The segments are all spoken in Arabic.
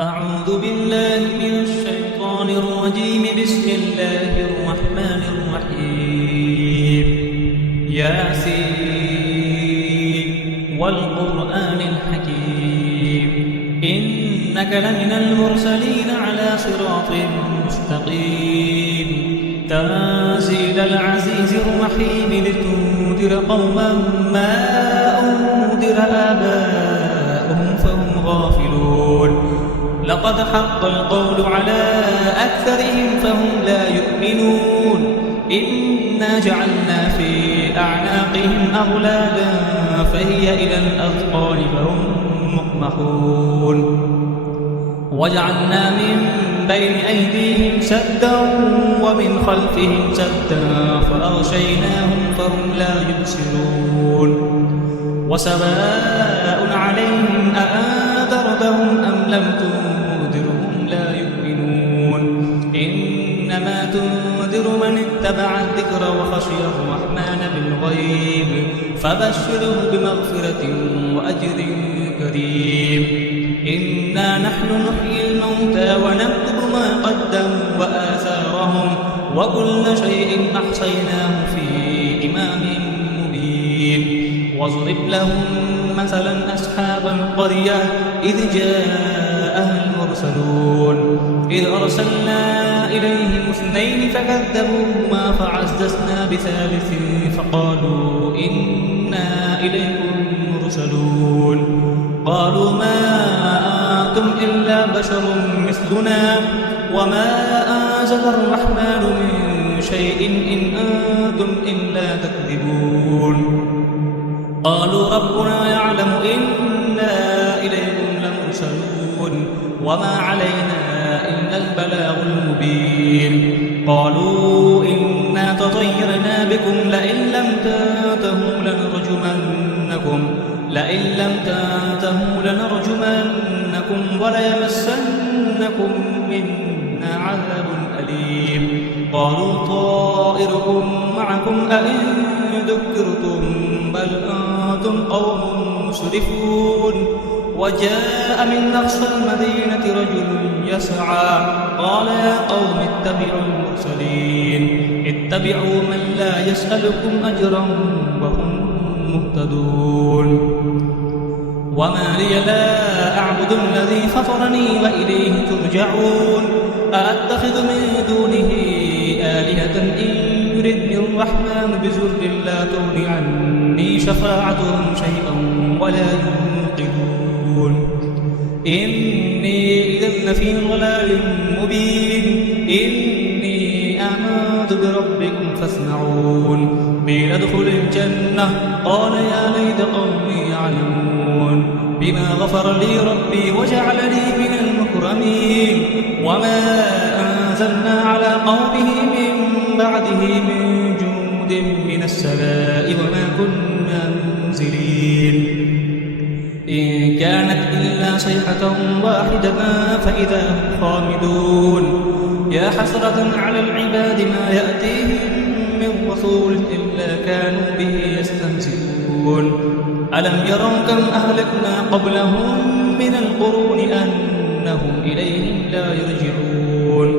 أعوذ بالله من الشيطان الرجيم. بسم الله الرحمن الرحيم. ياسين والقرآن الحكيم إنك لمن المرسلين على صراط مستقيم. تنزيل العزيز الرحيم لتنذر قوما ما أنذر آباؤهم فهم غافلون. لقد حق القول على أكثرهم فهم لا يؤمنون. إنا جعلنا في أعناقهم أغلالا فهي إلى الأذقان فهم مقمحون. وجعلنا من بين أيديهم سدا ومن خلفهم سدا فأغشيناهم فهم لا يبصرون. وسواء عليهم أأنذرتهم أم لم تنذرهم لا يؤمنون. إنما تنذر من اتبع الذكر وخشي الرحمن بالغيب فبشره بمغفرة وأجر كريم. إنا نحن نحيي الموتى ونكتب ما قدموا وآثارهم وكل شيء أحصيناه في إمام مبين. واضرب لهم مثلا أصحاب القرية إذ جاءها المرسلون إذ أرسلنا إليهم اثنين فكذبوهما فعززنا بثالث فقالوا إنا إليكم مرسلون. قالوا ما أنتم إلا بشر مثلنا وما أنزل الرحمن من شيء إن أنتم إلا تكذبون. قالوا ربنا يعلم إنا إليكم لمرسلون وما علينا إلا البلاغ المبين. قالوا إنا تطيرنا بكم لئن لم تنتهوا لنرجمنكم وليمسنكم منا عذاب أليم. قالوا طائركم معكم أئن ذكرتم بل أنتم قوم مسرفون. وجاء من أقصى المدينة رجل يسعى قال يا قوم اتبعوا المرسلين اتبعوا من لا يسألكم أجرا وهم مهتدون. وما لي لا أعبد الذي فطرني وإليه ترجعون. أأتخذ من دونه آلهة إن يردني الرحمن بضر لا تغن عني شفاعتهم شيئا ولا ينقذون. إني إذا لفي ضلال مبين. إني آمنت بربكم فاسمعون. قيل ادخل الجنة قال يا ليت قومي يعلمون بما غفر لي ربي وجعلني من المكرمين. وما أنزلنا على قومه من بعده من جند من السماء وما كنا منزلين. إن كانت إلا صيحة واحدة فإذا هم خامدون. يا حسرة على العباد ما يأتيهم من رسول إلا كانوا به يستهزئون. ألم يروا كم أهلكنا قبلهم من القرون أنهم إليهم لا يرجعون.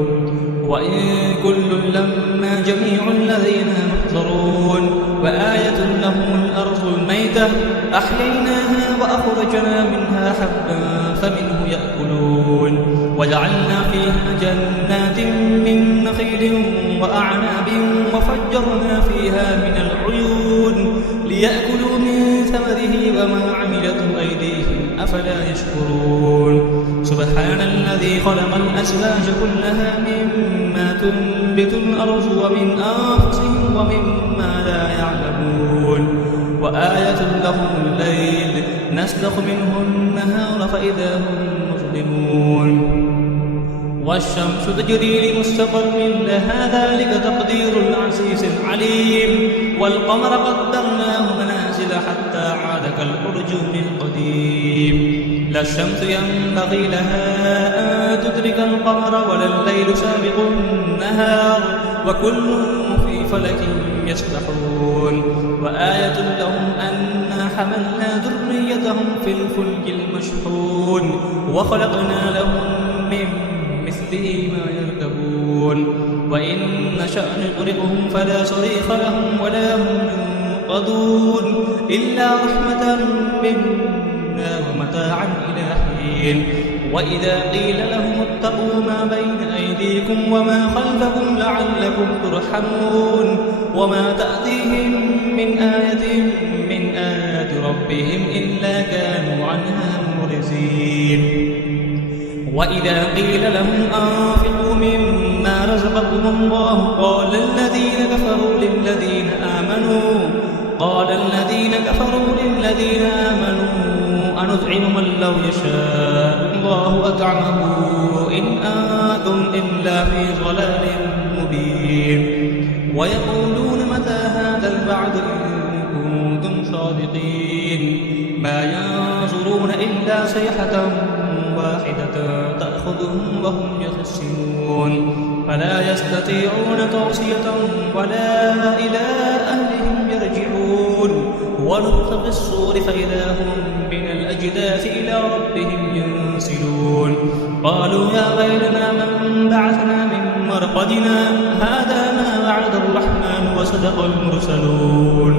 وإن كل لما جميع لدينا محضرون. وآية لهم الأرض الميتة أحييناها وأخرجنا منها حبا فمنه يأكلون. وجعلنا فيها جنات من نخيل وأعناب وفجرنا فيها من العيون ليأكلوا من ثمره وما عملته أيديهم أفلا يشكرون. سبحان الذي خلق الأزواج كلها مما تنبت الأرض ومن أنفسهم ومما لا يعلمون. وآية لهم الليل نسلخ منه النهار فإذا هم مظلمون. والشمس تجري لمستقر لها ذلك تقدير العزيز العليم. والقمر قدرناه منازل حتى عاد كالأرجون القديم. لا الشمس ينبغي لها أن تدرك القمر ولا الليل سابق النهار وكل في فلك يسبحون. وآية لهم أنا حملنا ذريتهم في الفلك المشحون وخلقنا لهم به ما يركبون وإن نشأ نغرقهم فلا صريخ لهم ولا هم ينقذون إلا رحمة منا ومتاعا إلى حين وإذا قيل لهم اتقوا ما بين أيديكم وما خلفكم لعلكم ترحمون وما تأتيهم من آية من آيات ربهم إلا كانوا عنها معرضين وإذا قيل لهم أنفقوا مما رزقكم الله قال الذين كفروا للذين آمنوا أنطعم من لو يشاء الله أطعمه إن أنتم إلا في ضلال مبين ويقولون متى هذا الوعد إن كنتم صادقين ما ينظرون إلا صيحة واحدة تأخذهم وهم يخصمون فلا يستطيعون توصية ولا إلى أهلهم يرجعون ونفخ في الصور فإذا هم من الأجداث إلى ربهم ينسلون قالوا يا ويلنا من بعثنا من مرقدنا هذا ما وعد الرحمن وصدق المرسلون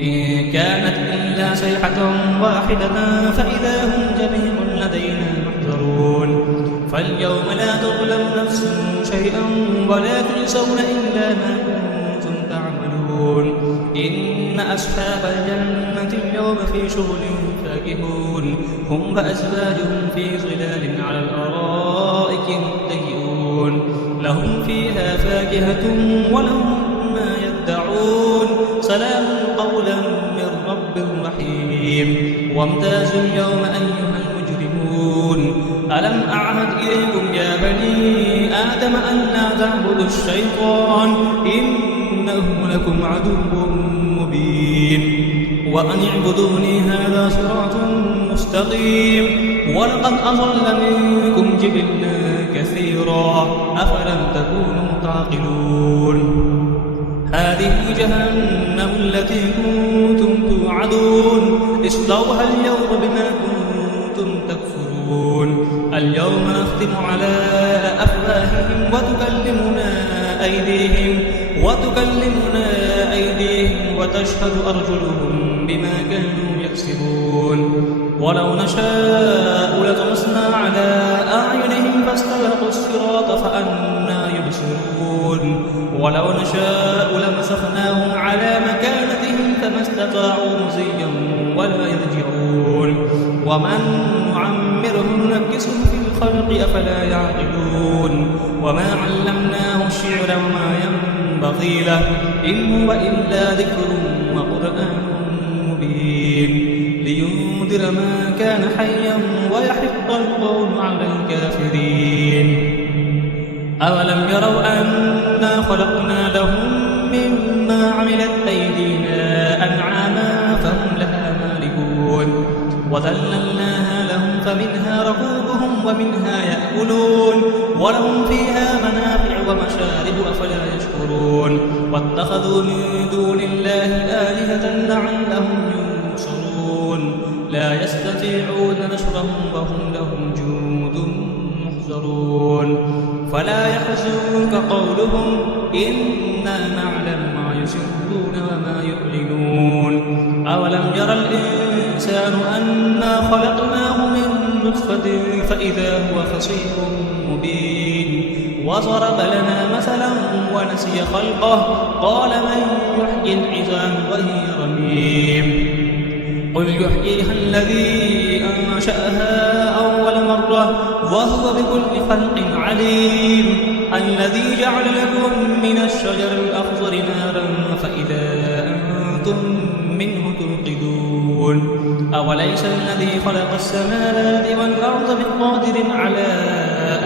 إن كانت إلا صيحة واحدة فإذا هم جميع لدينا محضرون فاليوم لا تظلم نفس شيئا ولا تجزون إلا ما كنتم تعملون إن أصحاب الجنة اليوم في شغل فاكهون هم وأزواجهم في ظلال على الأرائك متكئون لهم فيها فاكهة ولهم ما يدعون سلام قولا من رب رحيم وامتازوا اليوم أيها المجرمون ألم أعهد إليكم يا بني آدم أن لا تعبدوا الشيطان إنه لكم عدو مبين وأن اعبدوني هذا صراط مستقيم ولقد أضل منكم جبلا كثيرا أفلم تكونوا تعقلون هذه جهنم التي كنتم توعدون اصلوها اليوم بما كنتم تكفرون اليوم نختم على أفواههم وتكلمنا أيديهم وتشهد أرجلهم بما كانوا يكسبون ولو نشاء لطمسنا على أعينهم فاستبقوا الصراط فأنى يبصرون ولو نشاء لمسخناهم على مكانتهم فما استطاعوا مزيا ولا يرجعون ومن نعمره ننكسه في الخلق أفلا يعقلون وما علمناه الشعر وما ينبغي له إن هو إلا ذكر وقرآن مبين لينذر ما كان حيا ويحق القول على الكافرين أولم يروا أنا خلقنا لهم مما عملت أيدينا أنعاما فهم لها مالكون وذللناها لهم فمنها ركوبهم ومنها يأكلون ولهم فيها منافع ومشارب أفلا يشكرون واتخذوا من دون الله آلهة لعلهم ينصرون لا يستطيعون نصرهم وهم لهم جند محضرون فلا يحزنك قولهم إنا نعلم ما يسرون وما يعلنون أولم يرى الإنسان أنا خلقناه من نطفة فإذا هو خصيم مبين وضرب لنا مثلا ونسي خلقه قال من يحيي العظام وهي رميم قل يحييها الذي أنشأها أول مرة وهو بكل خلق عليم الذي جعل لكم من الشجر الأخضر نارا فإذا أنتم منه توقدون أوليس الذي خلق السماوات والأرض بقادر على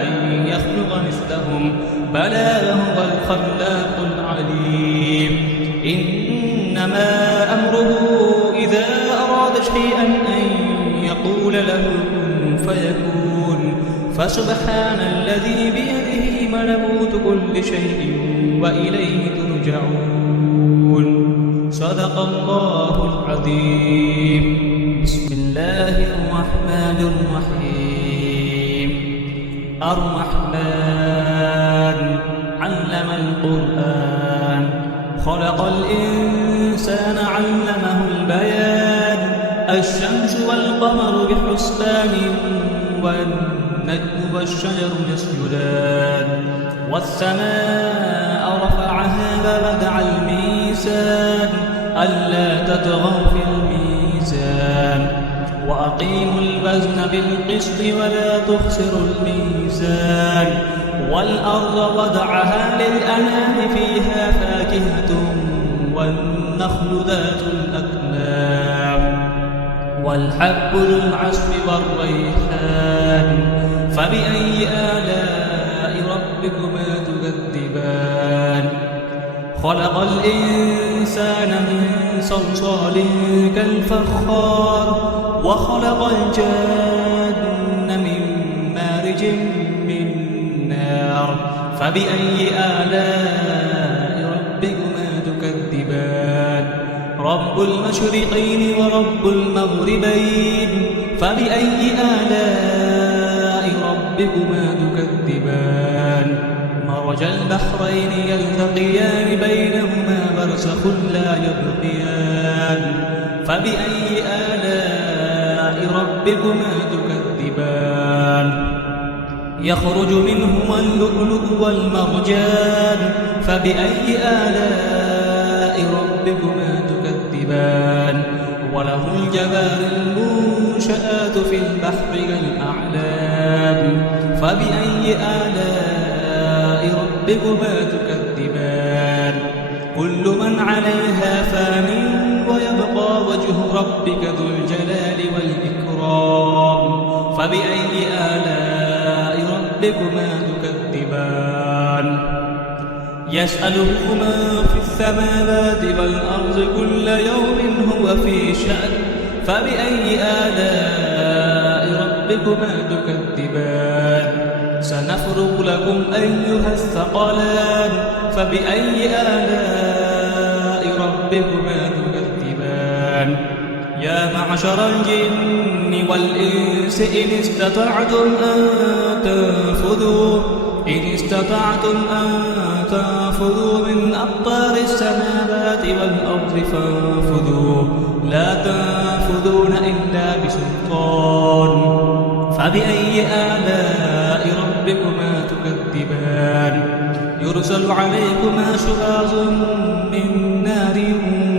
أن يخلق مثلهم بلى هو الخلاق العليم إنما أمره إذا أراد شيئا أن يقول له كن فيكون فسبحان الذي بيده ملكوت كل شيء وإليه ترجعون صدق الله العظيم بسم الله الرحمن الرحيم الرحمن علم القرآن خلق الإنسان علمه البيان الشمس والقمر بحسبان والنجم والشجر يسجدان والسماء رفعها ووضع الميزان ألا تطغوا في الميزان وأقيموا الوزن بالقسط ولا تخسروا الميزان والأرض وضعها للأنام فيها فاكهة والنخل ذات الأكمام والحب ذو العصف والريحان فبأي آلاء ربكما تكذبان خلق الإنسان من صلصال كالفخار وخلق الجن من مارج من نار فبأي آلاء ربكما تكذبان رب المشرقين ورب المغربين فبأي آلاء ربكما تكذبان مرج البحرين يلتقيان بينهما برزخ لا يبغيان فبأي آلاء ربكما تكذبان يخرج منهما اللؤلؤ والمرجان فبأي آلاء ربكما تكذبان وله الجوار المنشآت في البحر كالأعلام فبأي آلاء ربكما تكذبان كل من عليها فان ويبقى وجه ربك ذو الجلال والإكرام فبأي آلاء ربكما تكذبان يسأله من في السماوات والأرض كل يوم هو في شأن فبأي آلاء ربكما تكذبان سنفرغ لكم أيها الثقلان فبأي آلاء ربكما تكذبان يا معشر الجن والإنس إن استطعتم أن تنفذوا من أقطار السماوات والأرض فانفذوا لا تنفذون إلا بسلطان فبأي آلاء ربكما تكذبان يرسل عليكما شواظ من نار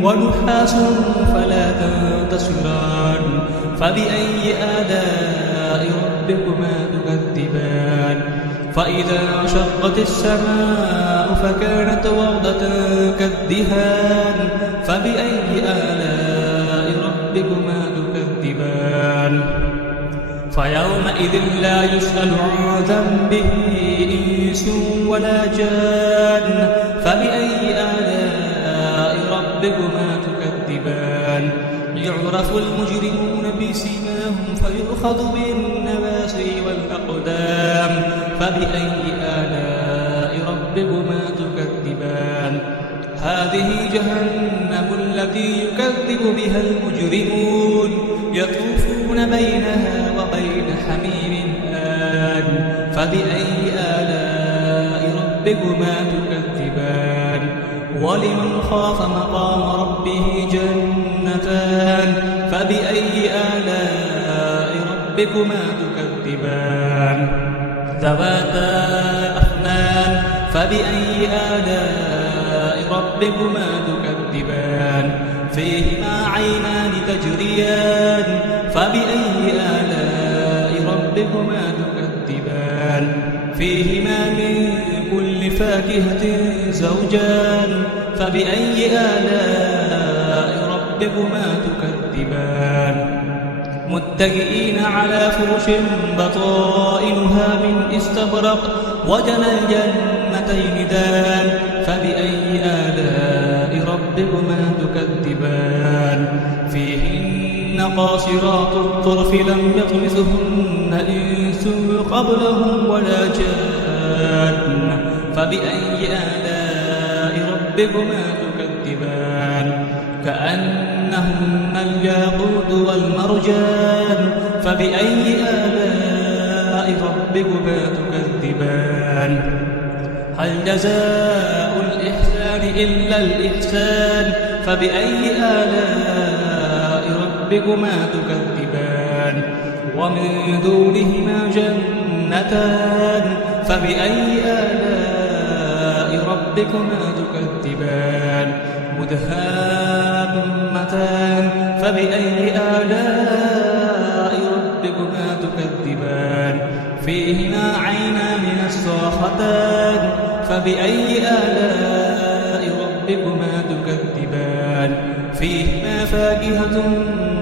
ونحاس فلا تنتصران فبأي آلاء ربكما تكذبان فإذا انشقت السماء فكانت وردة كالدهان فبأي آلاء ربكما تكذبان فيومئذ لا يسأل عن ذنبه إنس ولا جان فبأي آلاء ربكما تكذبان يعرف المجرمون بسيماهم فيؤخذ بالنواسي والأقدام فبأي آلاء ربكما تكذبان هذه جهنم التي يكذب بها المجرمون يطوفون بينها وبين حميم آن فبأي آلاء ربكما تكذبان ولمن خاف مقام ربه جنتان فبأي آلاء ربكما تكذبان ذواتا أفنان فبأي آلاء ربكما تكذبان فيهما عينان تجريان فبأي آلاء ربكما تكذبان فيهما من كل فاكهة زوجان فبأي آلاء ربكما تكذبان متكئين على فرش بطائنها من استبرق وجنى الجنتين دان فبأي آلاء ربكما تكذبان فيهن قاصرات الطرف لم يطمثهن إنس قبلهم ولا جان فبأي آلاء ربكما تكذبان كأنهن الياقوت والمرجان فبأي آلاء ربكما تكذبان تكذبان هل جزاء الإحسان إلا الإحسان فبأي آلاء ربكما تكذبان ومن دونهما جنتان فبأي آلاء ربكما تكذبان مدهامتان فبأي آلاء ربكما تكذبان فيهما عينان نضاختان فبأي آلاء ربكما تكذبان فيهما فاكهة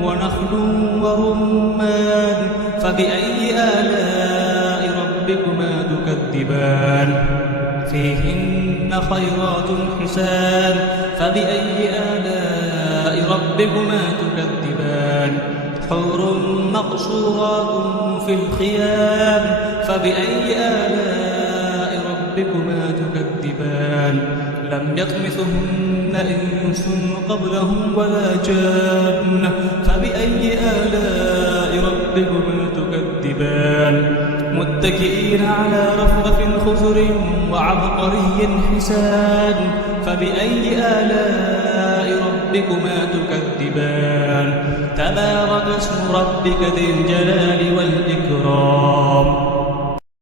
ونخل ورمان فبأي آلاء ربكما تكذبان فيهن خيرات حسان فبأي آلاء ربكما تكذبان حور مقصورات في الخيام فبأي آلاء ربكما تكذبان لم يطمثهن إنس قبلهم ولا جان فبأي آلاء ربكما تكذبان متكئين على رفرف خضر وعبقري حسان فبأي آلاء ربكما تكذبان تبارك اسم ربك ذي الجلال والإكرام